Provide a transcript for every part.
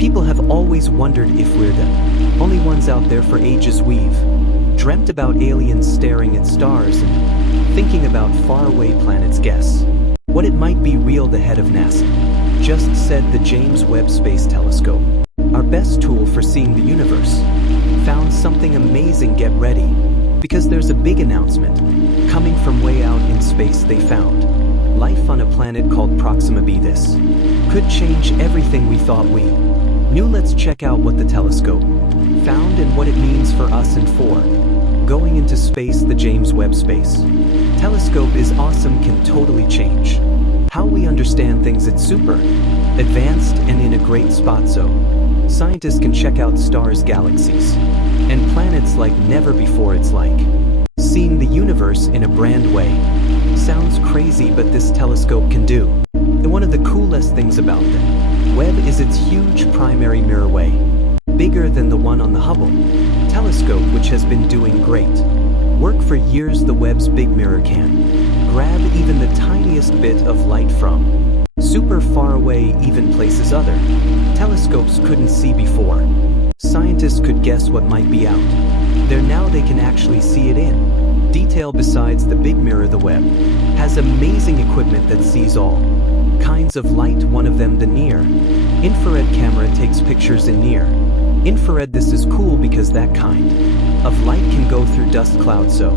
People have always wondered if we're the only ones out there for ages. We've dreamt about aliens staring at stars and thinking about faraway planets. Guess what, it might be real. The head of NASA just said the James Webb Space Telescope, our best tool for seeing the universe, found something amazing. Get ready, because there's a big announcement coming from way out in space. They found life on a planet called Proxima b. This could change everything we thought we knew. Let's check out what the telescope found and what it means for us and for going into space. The James Webb Space Telescope is awesome, can totally change how we understand things. It's super advanced and in a great spot so scientists can check out stars, galaxies, and planets like never before. It's like seeing the universe in a brand way. Sounds crazy, but this telescope can do. And one of the coolest things about the Webb is its huge primary mirror, way bigger than the one on the Hubble telescope, which has been doing great work for years. The Webb's big mirror can grab even the tiniest bit of light from super far away, even places other telescopes couldn't see before. Scientists could guess what might be out there. Now they can actually see it in detail. Besides the big mirror, the Webb has amazing equipment that sees all kinds of light. One of them, the near infrared camera, takes pictures in near infrared. This is cool because that kind of light can go through dust clouds, so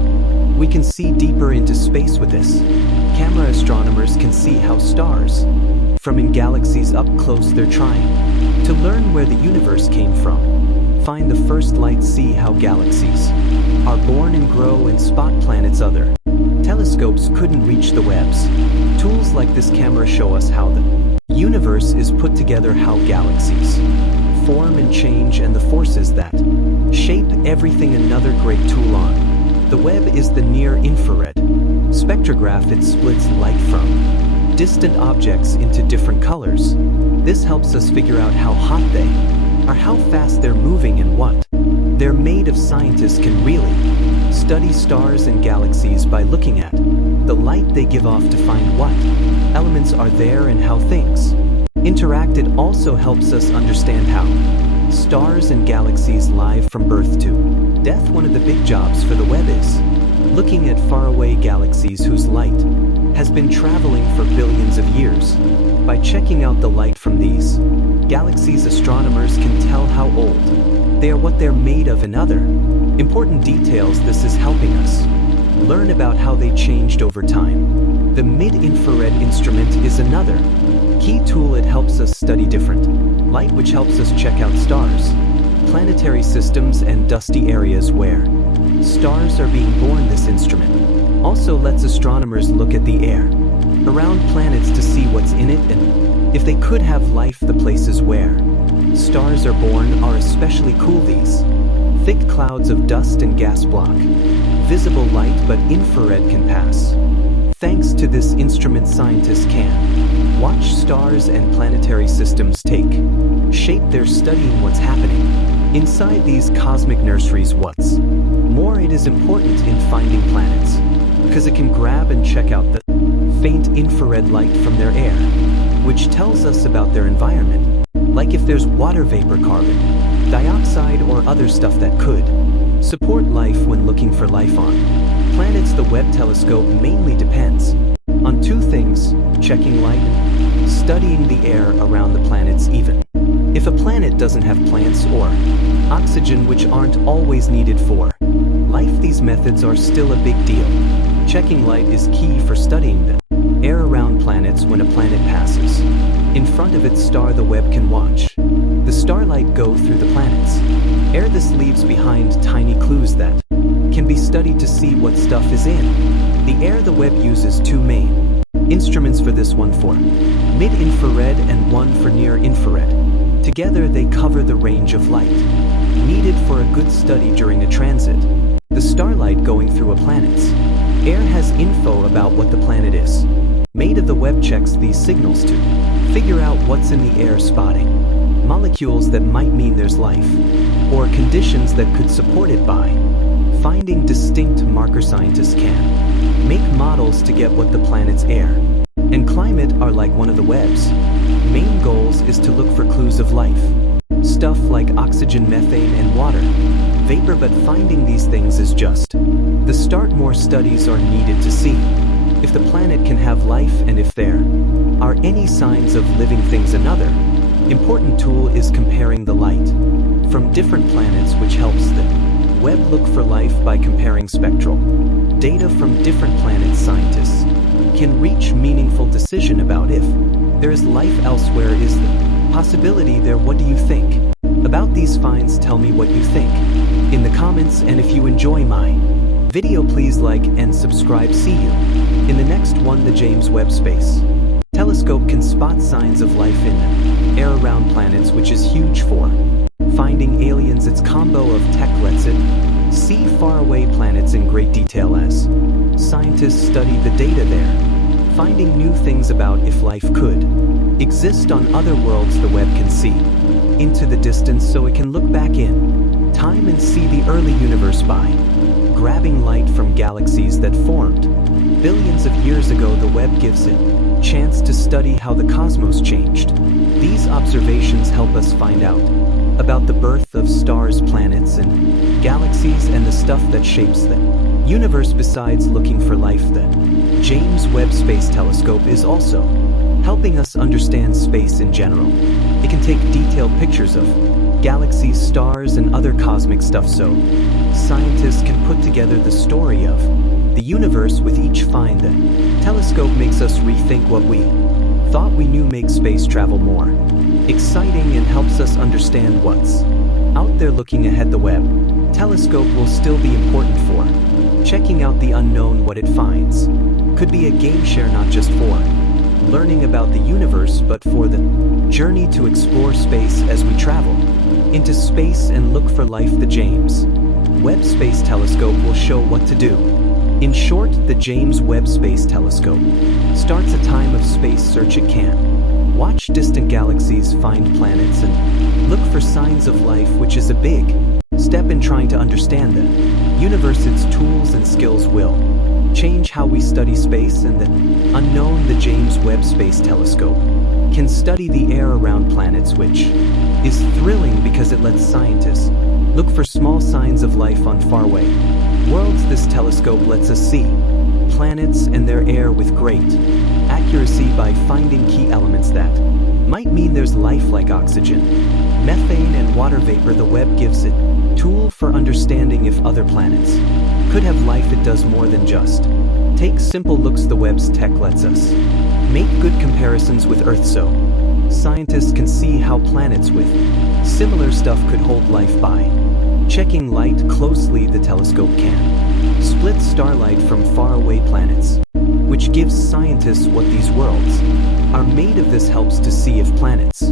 we can see deeper into space. With this camera, astronomers can see how stars from in galaxies up close. They're trying to learn where the universe came from, find the first light, see how galaxies are born and grow, and spot planets other telescopes couldn't reach. The Webb's tools like this camera show us how the universe is put together, how galaxies form and change, and the forces that shape everything. Another great tool on the Webb is the near infrared spectrograph. It splits light from distant objects into different colors. This helps us figure out how hot they are, how fast they're moving, and what they're made of. Scientists can really study stars and galaxies by looking at the light they give off to find what elements are there and how things interact. It also helps us understand how stars and galaxies live from birth to death. One of the big jobs for the Webb is looking at faraway galaxies whose light has been traveling for billions of years. By checking out the light from these galaxies, astronomers can tell how old they are, what they're made of, and other important details. This is helping us learn about how they changed over time. The mid-infrared instrument is another key tool. It helps us study different light, which helps us check out stars, planetary systems, and dusty areas where stars are being born. This instrument also lets astronomers look at the air around planets to see what's in it and if they could have life. The places where stars are born are especially cool. These thick clouds of dust and gas block visible light, but infrared can pass. Thanks to this instrument, scientists can watch stars and planetary systems take shape. They're studying what's happening inside these cosmic nurseries. What's more, it is important in finding planets because it can grab and check out the faint infrared light from their air, which tells us about their environment, like if there's water vapor, carbon dioxide, or other stuff that could support life. When looking for life on planets, the Webb telescope mainly depends on two things: checking light and studying the air around the planets. Even if a planet doesn't have plants or oxygen, which aren't always needed for life, these methods are still a big deal. Checking light is key for studying the air around planets. When a planet passes in front of its star, the Webb can watch the starlight go through the planet's air. This leaves behind tiny clues that can be studied to see what stuff is in the air. The Webb uses two main instruments for this, one for mid-infrared and one for near-infrared. Together they cover the range of light needed for a good study during a transit. The starlight going through a planet's air has info about what the planet is made of. The Webb checks these signals to figure out what's in the air, spotting molecules that might mean there's life or conditions that could support it. By finding distinct markers, scientists can make models to get what the planet's air and climate are like. One of the Webb's main goals is to look for clues of life Stuff like oxygen, methane, and water vapor, but finding these things is just the start. More studies are needed to see if the planet can have life and if there are any signs of living things. Another important tool is comparing the light from different planets, which helps the Webb look for life by comparing spectral data from different planets. Scientists can reach meaningful decision about if there is life elsewhere. Is the possibility there? What do you think about these finds? Tell me what you think in the comments, and if you enjoy my video, please like and subscribe. See you in the next one. The James Webb Space Telescope can spot signs of life in the air around planets, which is huge for finding aliens. Its combo of tech lets it see faraway planets in great detail as scientists study the data there, finding new things about if life could exist on other worlds. The Webb can see into the distance, so it can look back in time and see the early universe by grabbing light from galaxies that formed billions of years ago. The Webb gives it chance to study how the cosmos changed. These observations help us find out about the birth of stars, planets, and galaxies, and the stuff that shapes the universe. Besides looking for life, the James Webb Space Telescope is also helping us understand space in general. It can take detailed pictures of galaxies, stars, and other cosmic stuff, so scientists can put together the story of the universe with each find. The telescope makes us rethink what we thought we knew, makes space travel more exciting, and helps us understand what's out there. Looking ahead, the Webb telescope will still be important for checking out the unknown. What it finds could be a game changer, not just for learning about the universe, but for the journey to explore space as we travel into space and look for life. The James Webb Space Telescope will show what to do. In short, the James Webb Space Telescope starts a time of space search. It can watch distant galaxies, find planets, and look for signs of life, which is a big step in trying to understand the universe. Its tools and skills will change how we study space and the unknown. The James Webb Space Telescope can study the air around planets, which is thrilling because it lets scientists look for small signs of life on faraway worlds. This telescope lets us see planets and their air with great accuracy by finding key elements that might mean there's life, like oxygen, methane, and water vapor. The Webb gives it tool for understanding if other planets could have life. It does more than just take simple looks. The Webb's tech lets us make good comparisons with Earth, so scientists can see how planets with similar stuff could hold life. By checking light closely, the telescope can split starlight from faraway planets, which gives scientists what these worlds are made of. This helps to see if planets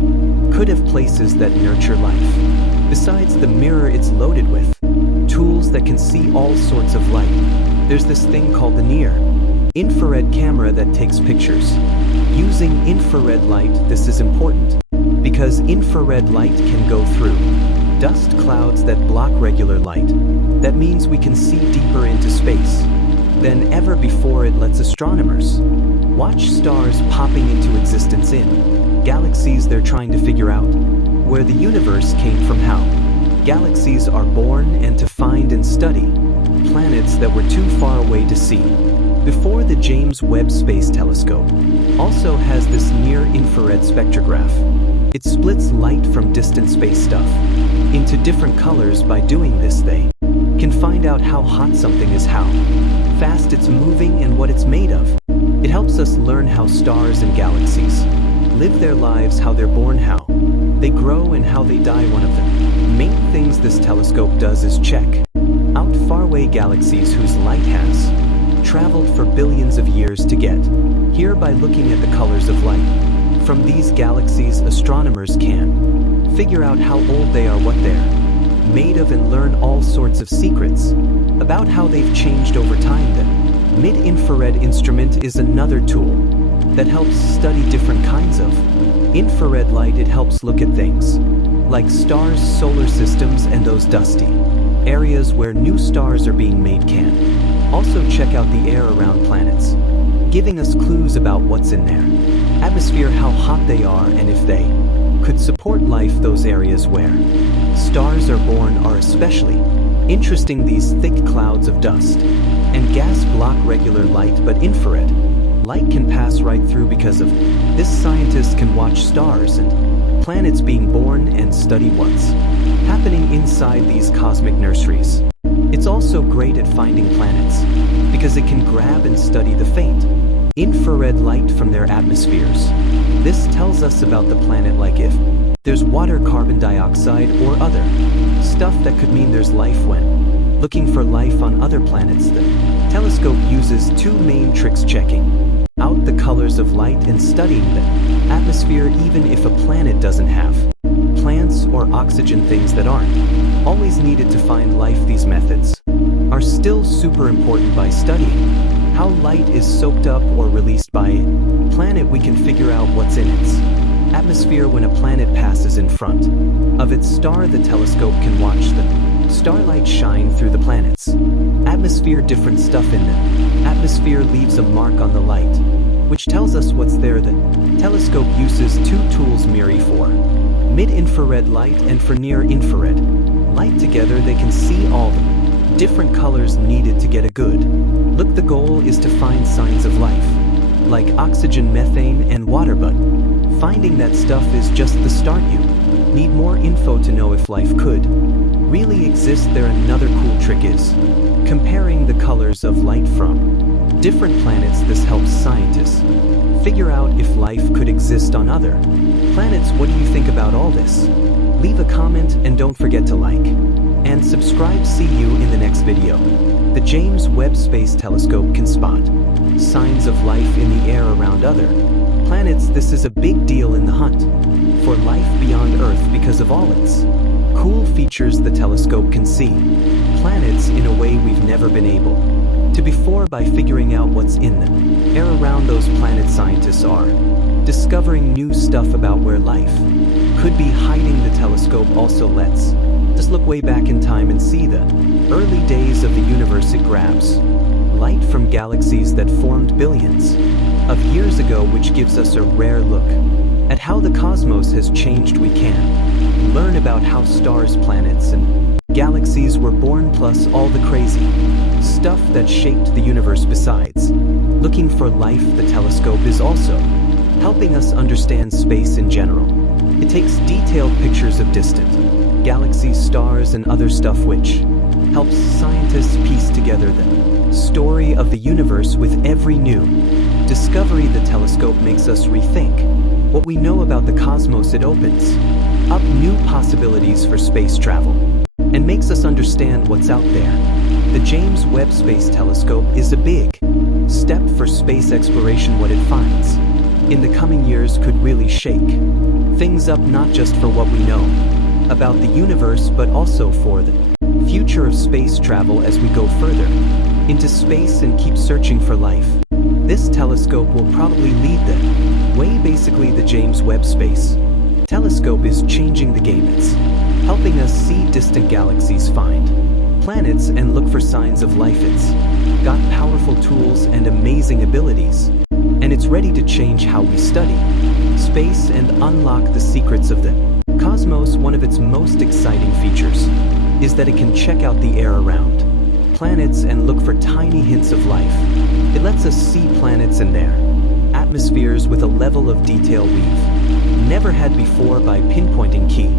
could have places that nurture life. Besides the mirror, it's loaded with tools that can see all sorts of light. There's this thing called the near-infrared camera that takes pictures using infrared light. This is important because infrared light can go through dust clouds that block regular light. That means we can see deeper into space than ever before. It lets astronomers watch stars popping into existence in galaxies. They're trying to figure out where the universe came from, how galaxies are born, and to find and study planets that were too far away to see before. The James Webb Space Telescope also has this near-infrared spectrograph. It splits light from distant space stuff into different colors. By doing this, they can find out how hot something is, how fast it's moving, and what it's made of. It helps us learn how stars and galaxies live their lives, how they're born, how they grow, and how they die. One of the main things this telescope does is check out faraway galaxies whose light has traveled for billions of years to get here. By looking at the colors of light from these galaxies, astronomers can figure out how old they are, what they're made of, and learn all sorts of secrets about how they've changed over time. The mid-infrared instrument is another tool that helps study different kinds of infrared light. It helps look at things like stars, solar systems, and those dusty areas where new stars are being made. Can also check out the air around planets, giving us clues about what's in their atmosphere, how hot they are, and if they could support life. Those areas where stars are born are especially interesting. These thick clouds of dust and gas block regular light, but infrared light can pass right through. Because of this, scientists can watch stars and planets being born and study what's happening inside these cosmic nurseries. It's also great at finding planets because it can grab and study the faint infrared light from their atmospheres. This tells us about the planet, like if there's water, carbon dioxide, or other stuff that could mean there's life. When looking for life on other planets, the telescope uses two main tricks: checking out the colors of light and studying the atmosphere. Even if a planet doesn't have plants or oxygen, things that aren't always needed to find life, these methods are still super important. By studying how light is soaked up or released by a planet, we can figure out what's in its atmosphere. When a planet passes in front of its star, the telescope can watch the starlight shine through the planet's atmosphere. Different stuff in the atmosphere leaves a mark on the light, which tells us what's there. The telescope uses two tools: MIRI for mid-infrared light and for near-infrared light. Together they can see all the different colors needed to get a good look. The goal is to find signs of life, like oxygen, methane, and water, but finding that stuff is just the start. You need more info to know if life could really exist there. Another cool trick is comparing the colors of light from different planets. This helps scientists figure out if life could exist on other planets. What do you think about all this? Leave a comment and don't forget to like and subscribe. See you in the next video. The James Webb Space Telescope can spot signs of life in the air around other planets. This is a big deal in the hunt for life beyond Earth. Because of all its cool features, the telescope can see planets in a way we've never been able to before. By figuring out what's in the air around those planets, scientists are discovering new stuff about where life could be hiding. The telescope also lets us look way back in time and see the early days of the universe. It grabs light from galaxies that formed billions of years ago, which gives us a rare look at how the cosmos has changed. We can learn about how stars, planets, and galaxies were born, plus all the crazy stuff that shaped the universe. Besides looking for life, the telescope is also helping us understand space in general. It takes detailed pictures of distant galaxies, stars, and other stuff, which helps scientists piece together the story of the universe. With every new discovery, the telescope makes us rethink what we know about the cosmos. It opens up new possibilities for space travel and makes us understand what's out there. The James Webb Space Telescope is a big step for space exploration. What it finds in the coming years could really shake things up, not just for what we know about the universe, but also for the future of space travel as we go further into space and keep searching for life. This telescope will probably lead the way. Basically, the James Webb Space Telescope is changing the game. It's helping us see distant galaxies, find planets, and look for signs of life. It's got powerful tools and amazing abilities, and it's ready to change how we study space and unlock the secrets of the cosmos. One of its most exciting features is that it can check out the air around planets and look for tiny hints of life. It lets us see planets and their atmospheres with a level of detail we've never had before. By pinpointing key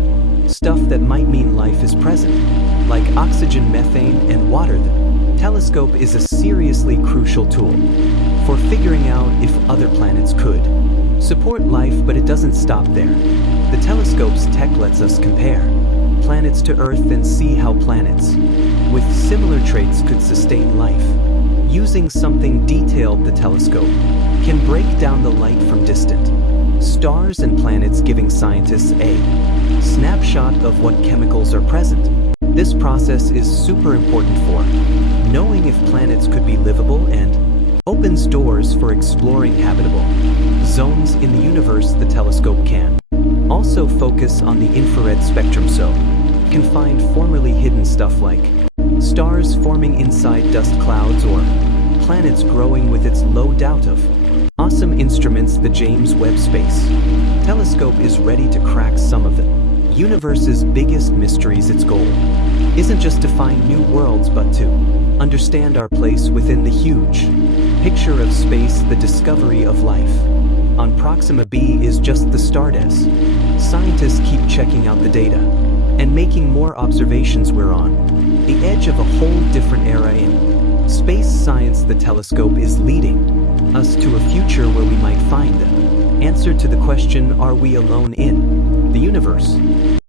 stuff that might mean life is present, like oxygen, methane, and water, the telescope is a seriously crucial tool for figuring out if other planets could support life. But it doesn't stop there. The telescope's tech lets us compare planets to Earth and see how planets with similar traits could sustain life. Using something detailed, the telescope can break down the light from distant stars and planets, giving scientists a snapshot of what chemicals are present. This process is super important for knowing if planets could be livable and opens doors for exploring habitable zones in the universe. The telescope can also focus on the infrared spectrum, so it can find formerly hidden stuff like stars forming inside dust clouds or planets growing. With its low doubt of awesome instruments. The James Webb Space Telescope is ready to crack some of the universe's biggest mysteries. Its goal isn't just to find new worlds but to understand our place within the huge picture of space. The discovery of life on Proxima b is just the start as scientists keep checking out the data and making more observations. We're on the edge of a whole different era in space science. The telescope is leading us to a future where we might find the answer to the question, are we alone in the universe?